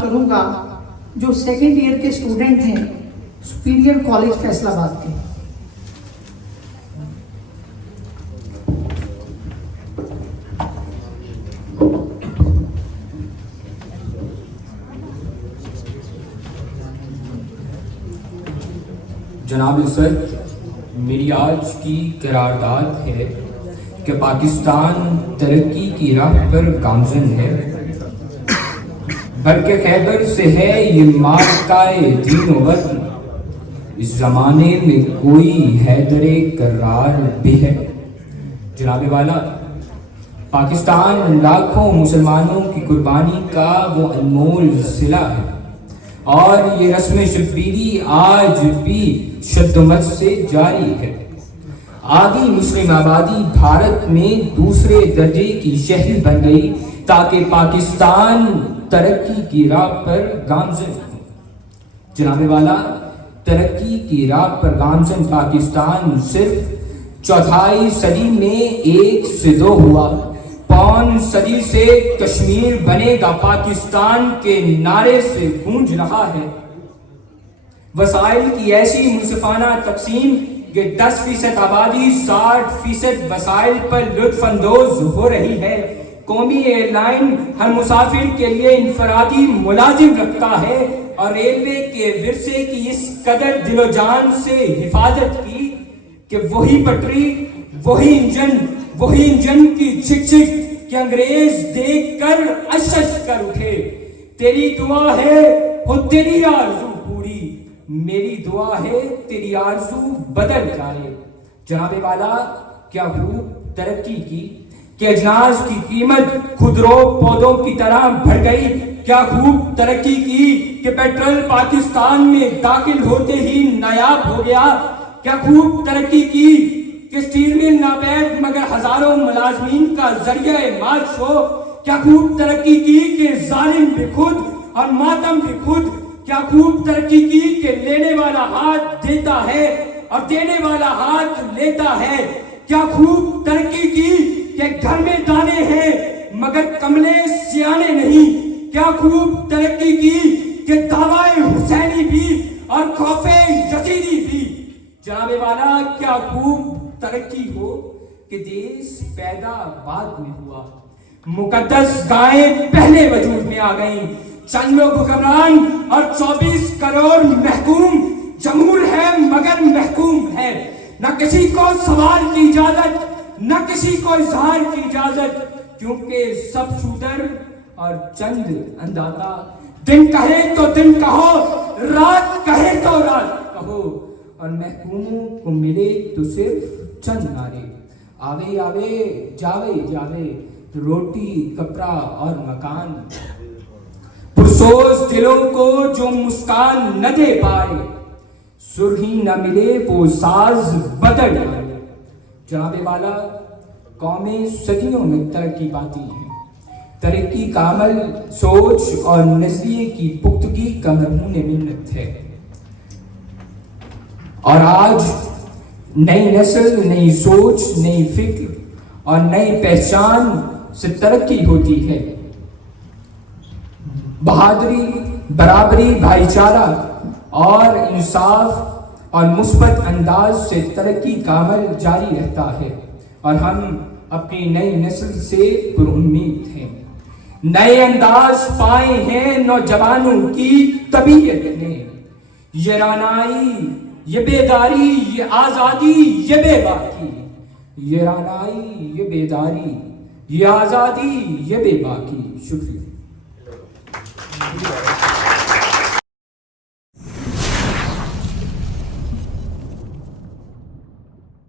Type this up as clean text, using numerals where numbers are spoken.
کروں گا جو second year کے اسٹوڈنٹ ہیں سپیریئر کالج فیصل آباد کے. جناب سر، میری آج کی قرارداد ہے کہ پاکستان ترقی کی راہ پر گامزن ہے. بلکہ خیبر سے ہے یہ مارکہ دین و وطن، اس زمانے میں کوئی حیدر کرار بھی ہے. جناب والا، پاکستان لاکھوں مسلمانوں کی قربانی کا وہ انمول صلہ ہے، اور یہ رسم شبیری آج بھی شد و مد سے جاری ہے. آگی مسلم آبادی بھارت میں دوسرے درجے کی شہر بن گئی تاکہ پاکستان ترقی کی راہ پر گامزن ہو. جناب والا، ترقی کی راہ پر گامزن پاکستان صرف چوتھائی صدی میں 1 سے 2 ہوا. پون صدی سے کشمیر بنے گا پاکستان کے نعرے سے گونج رہا ہے. وسائل کی ایسی منصفانہ تقسیم کہ 10% آبادی 60% وسائل پر لطف اندوز ہو رہی ہے. قومی ایئر لائن ہر مسافر کے لیے انفرادی ملازم رکھتا ہے، اور ریلوے کے ورثے کی اس قدر دل و جان سے حفاظت کی کہ وہی پٹری، وہی انجن کی چھک چھک کہ انگریز دیکھ کر اشش کر اٹھے. تیری دعا ہے ہو تیری آرزو پوری، میری دعا ہے تیری آرزو بدل جائے. جناب والا، کیا خوب ترقی کی کہ اجناس کی قیمت خودرو پودوں کی طرح بڑھ گئی. کیا خوب ترقی کی کہ پیٹرول پاکستان میں داخل ہوتے ہی نایاب ہو گیا. کیا خوب ترقی کی کہ اسٹیل مل ناپید مگر ہزاروں ملازمین کا ذریعہ معاش ہو. کیا خوب ترقی کی کہ ظالم بھی خود اور ماتم بھی خود. کیا خوب ترقی کی کہ لینے والا ہاتھ دیتا ہے اور دینے والا ہاتھ لیتا ہے. کیا خوب ترقی کی کہ گھر میں دانے ہیں مگر کملے سیانے نہیں. کیا خوب ترقی کی کہ دعوی حسینی بھی اور خوف یزیدی بھی. جناب والا، کیا خوب ترقی ہو کہ دیس پیدا بعد میں ہوا. مقدس گائیں پہلے وجود میں آ گئیں. چند لوگ حکمران اور 24 کروڑ محکوم. جمہور ہے مگر محکوم ہے. نہ کسی کو سوال کی اجازت، نہ کسی کو اظہار کی اجازت، کیونکہ سب شوٹر اور چند اندازہ. دن کہے تو دن کہو، رات کہے تو رات کہو، اور محکوموں کو ملے تو صرف چند نعرے. آوے آوے جاوے جاوے، روٹی کپڑا اور مکان. پرسوز دلوں کو جو مسکان نہ دے پائے، سرہی نہ ملے وہ ساز بدل جائے. جناب والا، قومیں صدیوں میں ترقی پاتی ہیں. ترقی کا عمل سوچ اور نظریے کی پختگی کا مرہون منت ہے. اور آج نئی نسل، نئی سوچ، نئی فکر اور نئی پہچان سے ترقی ہوتی ہے. بہادری، برابری، بھائی چارہ اور انصاف اور مثبت انداز سے ترقی کا عمل جاری رہتا ہے، اور ہم اپنی نئی نسل سے پر امید ہیں. نئے انداز پائے ہیں نوجوانوں کی طبیعت نے. یہ رانائی، یہ بیداری، یہ آزادی، یہ بے باکی. یہ رانائی، یہ بیداری، یہ آزادی، یہ بے باکی. شکریہ.